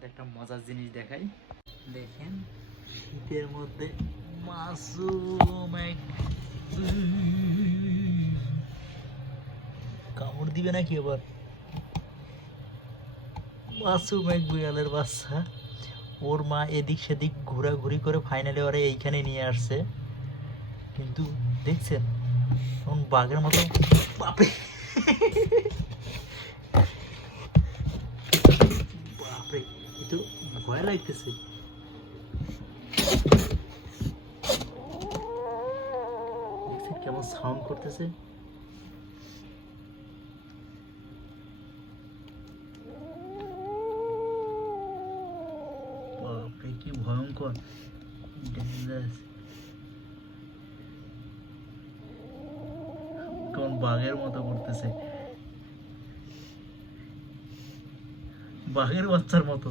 আপনাদের একটা মজার জিনিস দেখাই। দেখেন, শীতের মধ্যে মাসুম কামড় দিবে নাকি আবার মাসুম এক বিড়ালের বাচ্চা। ওর মা এদিক সেদিক ঘোরাঘুরি করে ফাইনালি ওরা এইখানে নিয়ে আসছে। কিন্তু দেখছেন বাঘের মতো বাপরে! একটু ভয় লাগতেছে। কেমন সাউন্ড করতেছে। কি ভয়ঙ্কর। কোন বাঘের মতো করতেছে। বাঘের বাচ্চার মতো।